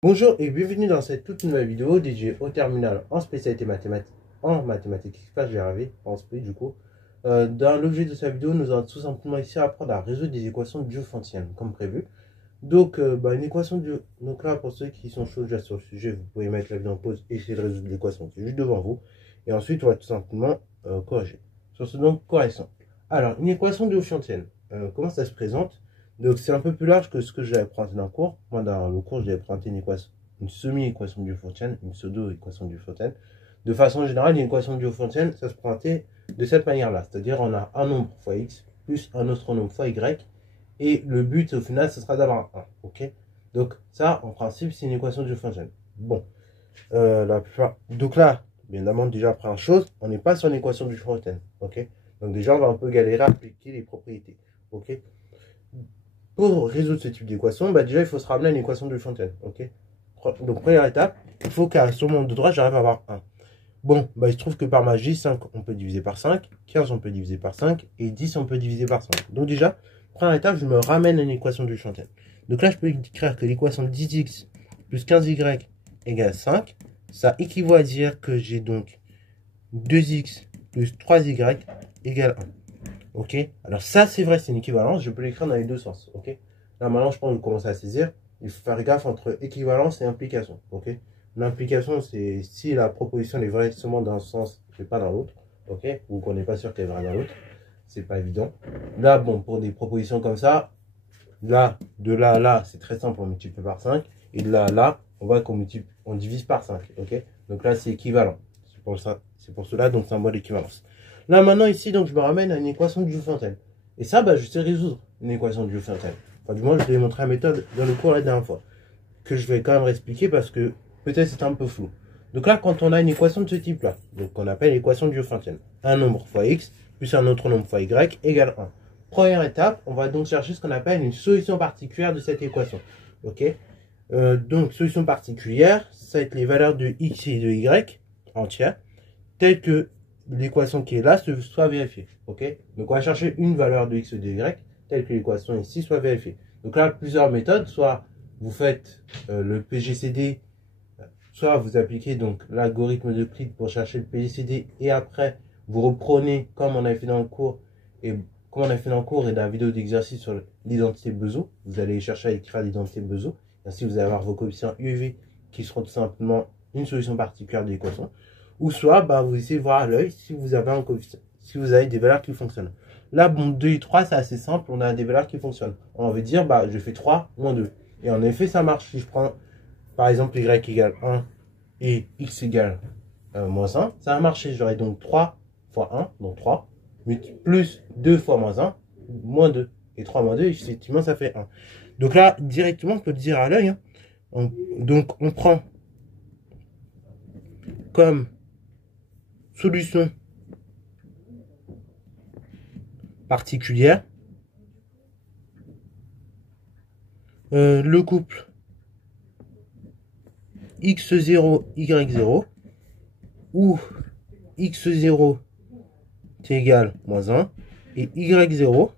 Bonjour et bienvenue dans cette toute nouvelle vidéo dédiée au terminal en spécialité mathématiques, en mathématiques expert, j'y arrivé, en spé du coup. Dans l'objet de cette vidéo, nous allons tout simplement ici apprendre à résoudre des équations diophantines comme prévu. Donc, une équation donc là, pour ceux qui sont chauds déjà sur le sujet, vous pouvez mettre la vidéo en pause et essayer de résoudre l'équation qui est juste devant vous. Et ensuite, on va tout simplement corriger. Sur ce donc, correction. Alors, une équation diophantine, comment ça se présente? Donc, c'est un peu plus large que ce que j'avais présenté dans le cours. Moi, dans le cours, j'avais présenté une semi-équation diophantine, une pseudo-équation diophantine. De façon générale, une équation diophantine, ça se présentait de cette manière-là. C'est-à-dire, on a un nombre fois x plus un autre nombre fois y. Et le but, au final, ce sera d'avoir un 1. Ok? Donc, ça, en principe, c'est une équation diophantine. Bon. Donc là, bien évidemment, déjà, première chose, on n'est pas sur une équation diophantine. Ok? Donc, déjà, on va un peu galérer à appliquer les propriétés. Ok? Pour résoudre ce type d'équation, déjà, il faut se ramener à une équation diophantine. Ok? Donc, première étape, il faut qu'à sur mon de droite, j'arrive à avoir 1. Bon, il se trouve que par magie, 5, on peut diviser par 5, 15, on peut diviser par 5, et 10, on peut diviser par 5. Donc déjà, première étape, je me ramène à une équation diophantine. Donc là, je peux écrire que l'équation 10x plus 15y égale 5. Ça équivaut à dire que j'ai donc 2x plus 3y égale 1. Ok? Alors ça, c'est vrai, c'est une équivalence. Je peux l'écrire dans les deux sens. Ok? Là, maintenant, je pense que vous commencez à saisir. Il faut faire gaffe entre équivalence et implication. Ok? L'implication, c'est si la proposition est vraie seulement dans un sens et pas dans l'autre. Ok? Ou qu'on n'est pas sûr qu'elle est vraie dans l'autre. C'est pas évident. Là, bon, pour des propositions comme ça, là, de là à là, c'est très simple, on multiplie par 5. Et de là à là, on voit qu'on on divise par 5. Ok? Donc là, c'est équivalent. C'est pour cela, donc c'est un mode d'équivalence. Là, maintenant, ici, donc, je me ramène à une équation de Diophantine. Et ça, je sais résoudre une équation de Diophantine. Enfin, du moins, je vais montrer la méthode dans le cours la dernière fois. Que je vais quand même réexpliquer parce que peut-être c'est un peu flou. Donc là, quand on a une équation de ce type-là, donc on appelle l'équation de Diophantine, un nombre fois x plus un autre nombre fois y égale 1. Première étape, on va donc chercher ce qu'on appelle une solution particulière de cette équation. Ok? Donc, solution particulière, ça va être les valeurs de x et de y entières, telles que l'équation qui est là soit vérifiée. Ok? Donc, on va chercher une valeur de x et de y, telle que l'équation ici soit vérifiée. Donc là, plusieurs méthodes, soit vous faites le PGCD, soit vous appliquez donc l'algorithme d'Euclide pour chercher le PGCD et après vous reprenez comme on avait fait dans le cours et dans la vidéo d'exercice sur l'identité Bezout, vous allez chercher à écrire l'identité Bezout, ainsi vous allez avoir vos coefficients UV qui seront tout simplement une solution particulière de l'équation, ou soit vous essayez de voir à l'œil si vous avez un coefficient, si vous avez des valeurs qui fonctionnent. Là, bon, 2 et 3, c'est assez simple, on a des valeurs qui fonctionnent. On veut dire, je fais 3 moins 2. Et en effet, ça marche. Si je prends, par exemple, y égale 1 et x égale moins 1, ça va marcher. J'aurai donc 3 fois 1, donc 3, plus 2 fois moins 1, moins 2. Et 3 moins 2, effectivement, ça fait 1. Donc là, directement, on peut le dire à l'œil. Donc, on prend comme solution particulière le couple x0, y0, où x0 est égal moins 1 et y0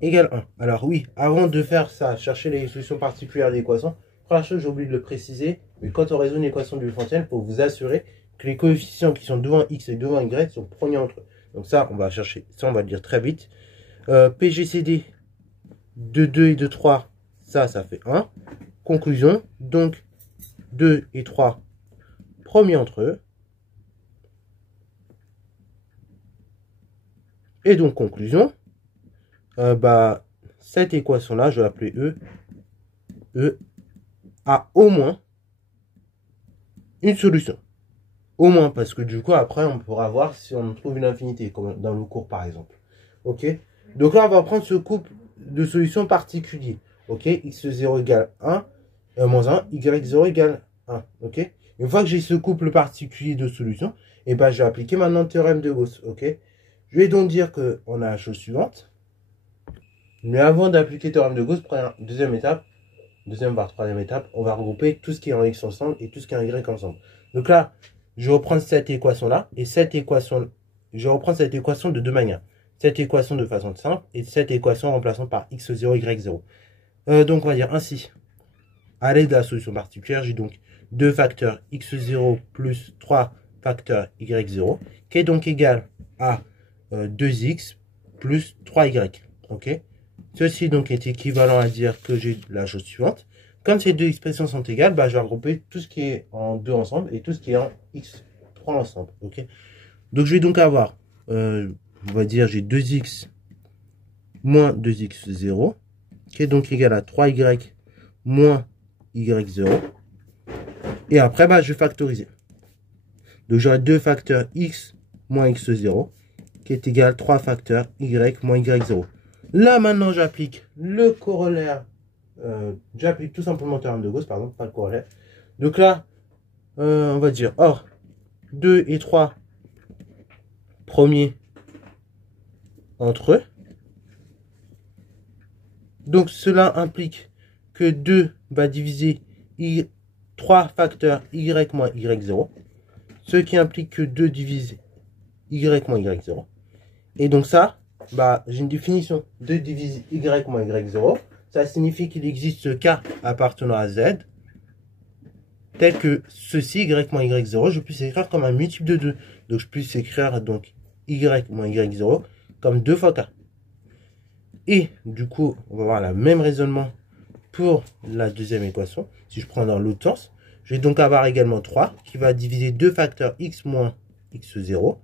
égale 1. Alors oui, avant de faire ça, chercher les solutions particulières de l'équation, première chose, j'ai oublié de le préciser, mais quand on résout une équation de Diophantine, il faut vous assurer que les coefficients qui sont devant x et devant y sont premiers entre eux. Donc ça, on va chercher, ça on va le dire très vite. PGCD de 2 et de 3, ça fait 1. Conclusion, donc 2 et 3 premiers entre eux. Et donc conclusion, cette équation-là, je vais l'appeler E, a au moins une solution. Au moins, parce que du coup, après, on pourra voir si on trouve une infinité, comme dans le cours, par exemple. Ok? Donc là, on va prendre ce couple de solutions particuliers. Ok? x0 égale 1, moins 1, y0 égale 1. Ok? Une fois que j'ai ce couple particulier de solutions, je vais appliquer maintenant le théorème de Gauss. Ok? Je vais donc dire qu'on a la chose suivante. Mais avant d'appliquer le théorème de Gauss, deuxième étape, voire troisième étape, on va regrouper tout ce qui est en x ensemble et tout ce qui est en y ensemble. Donc là, je reprends cette équation-là, et je reprends cette équation de deux manières. Cette équation de façon simple, et cette équation remplaçant par x0, y0. Donc on va dire ainsi. à l'aide de la solution particulière, j'ai donc 2 facteurs x0 plus 3 facteurs y0, qui est donc égal à 2x plus 3y. Ok. Ceci donc est équivalent à dire que j'ai la chose suivante. Comme ces deux expressions sont égales, bah, je vais regrouper tout ce qui est en 2 ensemble et tout ce qui est en x3 ensemble. Ok. Donc je vais donc avoir, on va dire, j'ai 2x moins 2x0, qui est donc égal à 3y moins y0. Et après, bah, je vais factoriser. Donc j'aurai 2 facteurs x moins x0, qui est égal à 3 facteurs y moins y0. Là, maintenant, j'applique le corollaire. J'applique tout simplement le théorème de Gauss, pardon, pas le corollaire. Donc là, on va dire, or, 2 et 3 premiers entre eux. Donc cela implique que 2 va diviser 3 facteurs y moins y0. Ce qui implique que 2 divise y moins y0. Et donc ça, bah, j'ai une définition. 2 divise y moins y0. Ça signifie qu'il existe k appartenant à z, tel que ceci, y moins y0, je puisse écrire comme un multiple de 2. Donc je puisse écrire donc y moins y0 comme 2 fois k. Et du coup, on va voir le même raisonnement pour la deuxième équation. Si je prends dans l'autre sens, je vais donc avoir également 3 qui va diviser 2 facteurs x moins x0.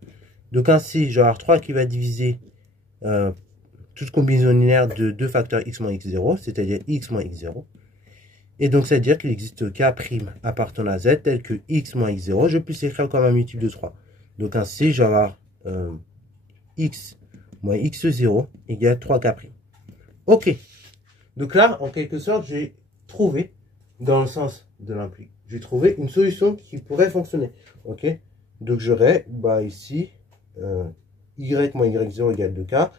Donc ainsi, je vais avoir 3 qui va diviser toute combinaison linéaire de 2 facteurs x moins x0, c'est-à-dire x moins x0. Et donc, ça veut dire qu'il existe k' appartenant à z, tel que x moins x0. Je puisse écrire comme un multiple de 3. Donc ainsi, je vais avoir x moins x0 égale 3k'. Ok. Donc là, en quelque sorte, j'ai trouvé, dans le sens de l'implique, j'ai trouvé une solution qui pourrait fonctionner. Ok. Donc j'aurais, bah ici, y moins y0 égale 2k,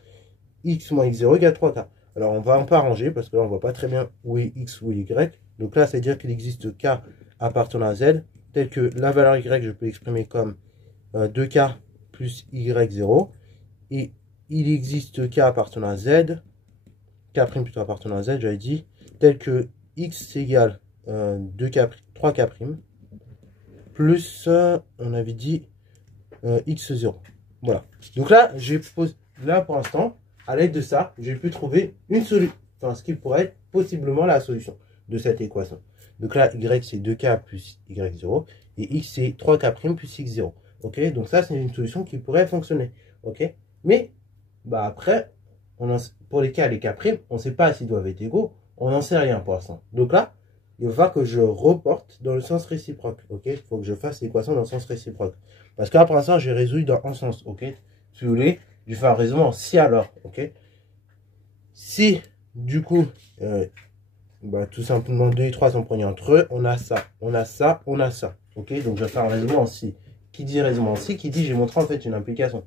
x moins x0 égale 3k. Alors on va un peu arranger, parce que là on voit pas très bien où est x, où est y. Donc là, c'est à dire qu'il existe k appartenant à z, tel que la valeur y, je peux l'exprimer comme 2k plus y0, et il existe k appartenant à z, k' plutôt appartenant à z, j'avais dit, tel que x égale 2k, 3k', plus, on avait dit, x0. Voilà. Donc là, là pour l'instant, à l'aide de ça, j'ai pu trouver une solution, enfin ce qui pourrait être possiblement la solution de cette équation. Donc là, y c'est 2k plus y0, et x c'est 3k' plus x0. Ok, donc ça c'est une solution qui pourrait fonctionner. Ok, mais bah après, pour les k et les k', on ne sait pas s'ils doivent être égaux, on n'en sait rien pour l'instant. Donc là, il va falloir que je reporte dans le sens réciproque. Ok, il faut que je fasse l'équation dans le sens réciproque. Parce que là, pour l'instant, j'ai résolu dans un sens. Ok, si vous voulez, je vais faire un raisonnement si alors. Ok, si du coup, bah, tout simplement 2 et 3 sont premiers entre eux, on a ça, on a ça, on a ça. Ok, donc je vais faire un raisonnement en si. Qui dit raisonnement en si, qui dit j'ai montré en fait une implication.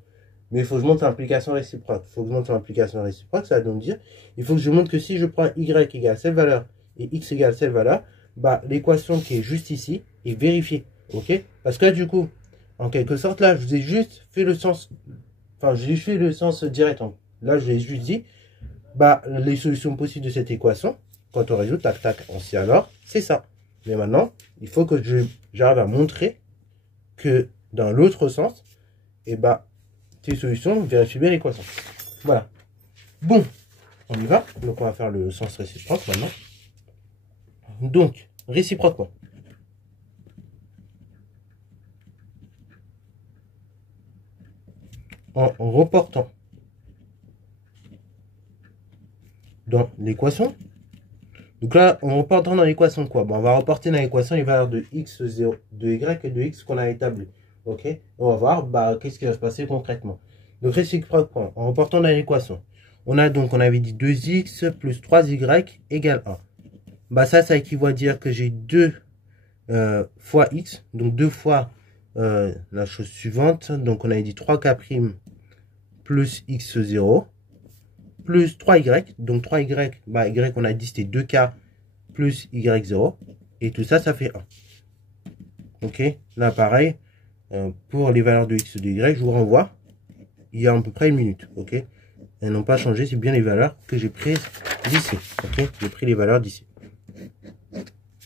Mais il faut que je montre l'implication réciproque. Il faut que je montre l'implication réciproque, ça va donc dire, il faut que je montre que si je prends y égale cette valeur et x égale cette valeur, bah, l'équation qui est juste ici est vérifiée. Ok, parce que là, du coup, en quelque sorte, là, je vous ai juste fait le sens, enfin, j'ai fait le sens direct. Là, je vous ai juste dit, bah, les solutions possibles de cette équation, quand on résout, tac, tac, on sait alors, c'est ça. Mais maintenant, il faut que j'arrive à montrer que dans l'autre sens, et bah, ces solutions vérifient bien l'équation. Voilà. Bon, on y va. Donc, on va faire le sens réciproque maintenant. Donc, réciproquement. En reportant dans l'équation. Donc là, en reportant dans l'équation quoi? Bon, on va reporter dans l'équation les valeurs de x0, de y et de x qu'on a établi. Ok? On va voir bah, qu'est-ce qui va se passer concrètement. Donc réciproquement, en reportant dans l'équation, on a donc, on avait dit 2x plus 3y égale 1. Bah ça équivaut à dire que j'ai 2 fois x, donc 2 fois la chose suivante. Donc on avait dit 3k' plus x0 plus 3y. Donc 3y, bah y on a dit c'était 2k plus y0. Et tout ça, ça fait 1. Ok, là pareil, pour les valeurs de x et de y, je vous renvoie il y a à peu près une minute. Ok, elles n'ont pas changé, c'est bien les valeurs que j'ai prises d'ici. Ok, j'ai pris les valeurs d'ici.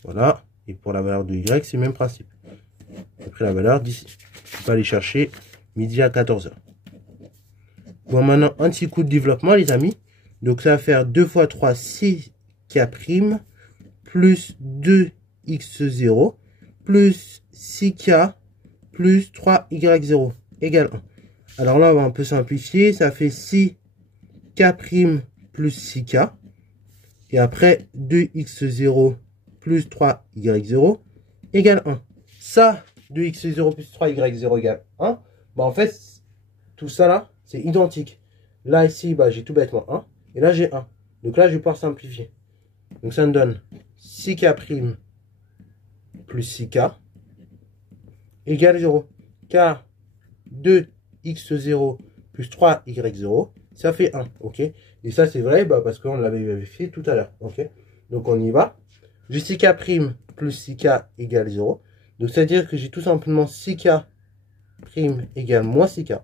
Voilà. Et pour la valeur de y, c'est le même principe. J'ai pris la valeur d'ici. On va aller chercher midi à 14h. Bon, maintenant, un petit coup de développement, les amis. Donc, ça va faire 2 fois 3, 6K' plus 2x0 plus 6K plus 3y0 égale 1. Alors là, on va un peu simplifier. Ça fait 6K' plus 6K. Et après, 2x0 plus 3y0 égale 1. Ça, 2x0 plus 3y0 égale 1. Bah, en fait, tout ça là, c'est identique. Là, ici, bah, j'ai tout bêtement 1. Et là, j'ai 1. Donc là, je vais pouvoir simplifier. Donc ça me donne 6K' plus 6K égale 0. Car 2x0 plus 3y0, ça fait 1. Ok. Et ça, c'est vrai bah, parce qu'on l'avait vérifié tout à l'heure. Ok. Donc on y va. J'ai 6K' plus 6K égale 0. Donc c'est-à-dire que j'ai tout simplement 6K' égale moins 6K.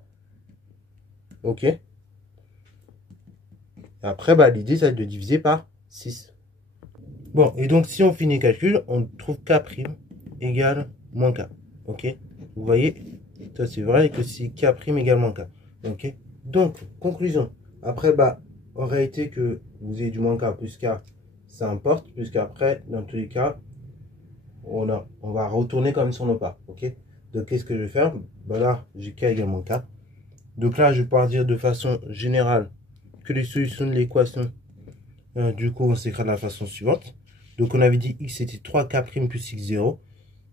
Ok. Après, bah, l'idée, ça va être de diviser par 6. Bon, et donc, si on finit le calcul, on trouve K' égale moins K. Ok. Vous voyez, ça c'est vrai que si K' égale moins K. Ok. Donc, conclusion. Après, bah, en réalité, que vous ayez du moins K plus K, ça importe, puisqu'après, dans tous les cas, on va retourner quand même sur nos parts. Ok. Donc, qu'est-ce que je vais faire? Bah là, j'ai K égale moins K. Donc là, je vais pouvoir dire de façon générale que les solutions de l'équation, du coup, on s'écrit de la façon suivante. Donc, on avait dit x c'était 3K' plus x0.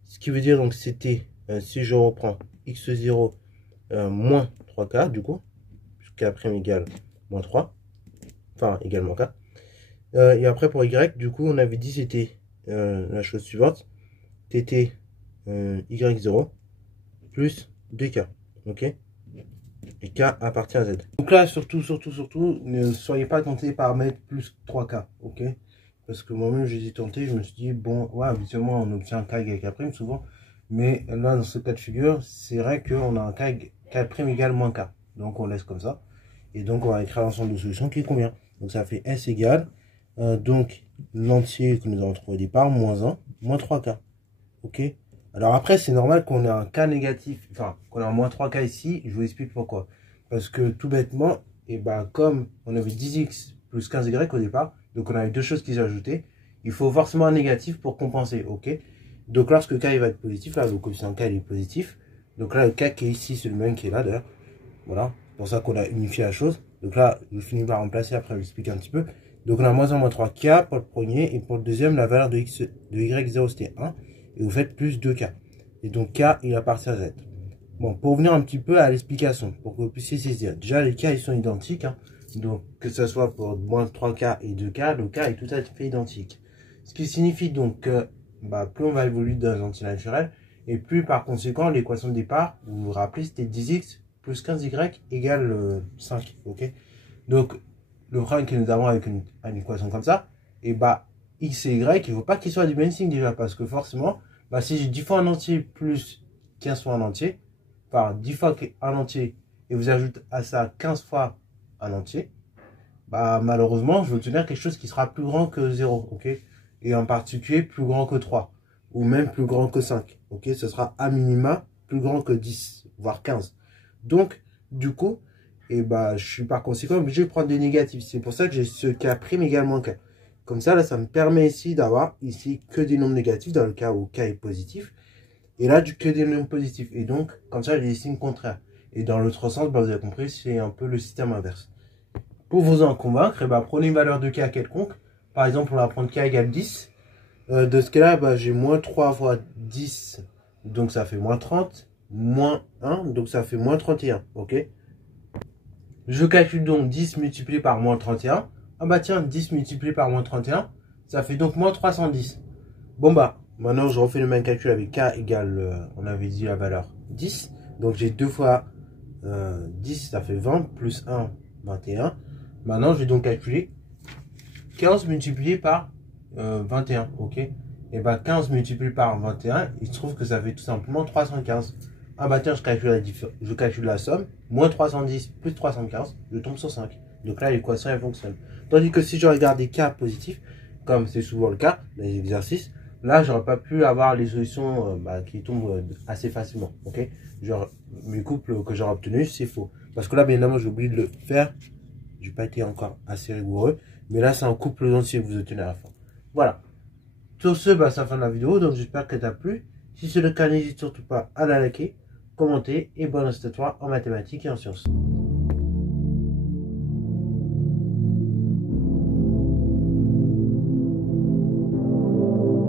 Ce qui veut dire, donc, c'était, si je reprends x0 moins 3K, du coup, K' égale moins 3, enfin, égale moins K. Et après, pour y, du coup, on avait dit c'était la chose suivante. C'était y0 plus 2K. Ok? Et K appartient à Z. Donc là, surtout, ne soyez pas tenté par mettre plus 3K, ok? Parce que moi-même, j'ai tenté, je me suis dit, bon, ouais, habituellement, on obtient un K égale K' souvent. Mais là, dans ce cas de figure, c'est vrai qu'on a un K' égale moins K. Donc, on laisse comme ça. Et donc, on va écrire l'ensemble de solutions qui convient. Donc, ça fait S égale, donc, l'entier que nous avons trouvé au départ, moins 1, moins 3K. Ok? Alors après, c'est normal qu'on ait un K négatif, enfin, qu'on ait un moins 3K ici, je vous explique pourquoi. Parce que tout bêtement, et bah, comme on avait 10x plus 15y au départ, donc on avait deux choses qui s'ajoutaient, il faut forcément un négatif pour compenser, ok? Donc lorsque K il va être positif, là, le coefficient K il est positif, donc là, le K qui est ici, c'est le même qui est là d'ailleurs, voilà, c'est pour ça qu'on a unifié la chose. Donc là, je finis par remplacer, après je vais expliquer un petit peu. Donc on a moins 1, moins 3K pour le premier, et pour le deuxième, la valeur de y0 c'était 1. Et vous faites plus 2K. Et donc K, il appartient à Z. Bon, pour revenir un petit peu à l'explication, pour que vous puissiez saisir. Déjà, les K, ils sont identiques. Hein. Donc, que ce soit pour moins 3K et 2K, le K est tout à fait identique. Ce qui signifie donc que bah, plus on va évoluer dans un antinaturel, et plus par conséquent, l'équation de départ, vous vous rappelez, c'était 10x plus 15y égale 5. Ok. Donc, le problème que nous avons avec une équation comme ça, et bah, x et y, il ne faut pas qu'ils soient du même signe déjà, parce que forcément, bah, si j'ai 10 fois un entier plus 15 fois un entier, enfin 10 fois un entier, et vous ajoutez à ça 15 fois un entier, bah malheureusement, je vais obtenir quelque chose qui sera plus grand que 0, ok? Et en particulier, plus grand que 3, ou même plus grand que 5, ok? Ce sera à minima plus grand que 10, voire 15. Donc, du coup, et bah, je suis par conséquent obligé de prendre des négatifs. C'est pour ça que j'ai ce K' égale moins K. Comme ça, là, ça me permet ici d'avoir ici que des nombres négatifs dans le cas où K est positif. Et là, que des nombres positifs. Et donc, comme ça, j'ai des signes contraires. Et dans l'autre sens, bah, vous avez compris, c'est un peu le système inverse. Pour vous en convaincre, et bah, prenez une valeur de K quelconque. Par exemple, on va prendre K égale 10. De ce cas-là, bah, j'ai moins 3 fois 10. Donc, ça fait moins 30. Moins 1. Donc, ça fait moins 31. Ok? Je calcule donc 10 multiplié par moins 31. Ah bah tiens, 10 multiplié par moins 31, ça fait donc moins 310. Bon bah, maintenant je refais le même calcul avec K égale, on avait dit la valeur 10. Donc j'ai 2 fois 10, ça fait 20, plus 1, 21. Maintenant je vais donc calculer 15 multiplié par 21, ok? Et bah 15 multiplié par 21, il se trouve que ça fait tout simplement 315. Ah bah tiens, je calcule la somme, moins 310 plus 315, je tombe sur 5. Donc là, l'équation, elle fonctionne. Tandis que si je regarde des cas positifs, comme c'est souvent le cas dans les exercices, là, j'aurais pas pu avoir les solutions qui tombent assez facilement. Ok, genre, mes couples que j'aurais obtenus, c'est faux. Parce que là, bien évidemment, j'ai oublié de le faire. J'ai pas été encore assez rigoureux. Mais là, c'est un couple entier que vous obtenez à la fin. Voilà. Sur ce, c'est la fin de la vidéo. Donc, j'espère qu'elle t'a plu. Si c'est le cas, n'hésite surtout pas à la liker, commenter et bonne reste à toi en mathématiques et en sciences.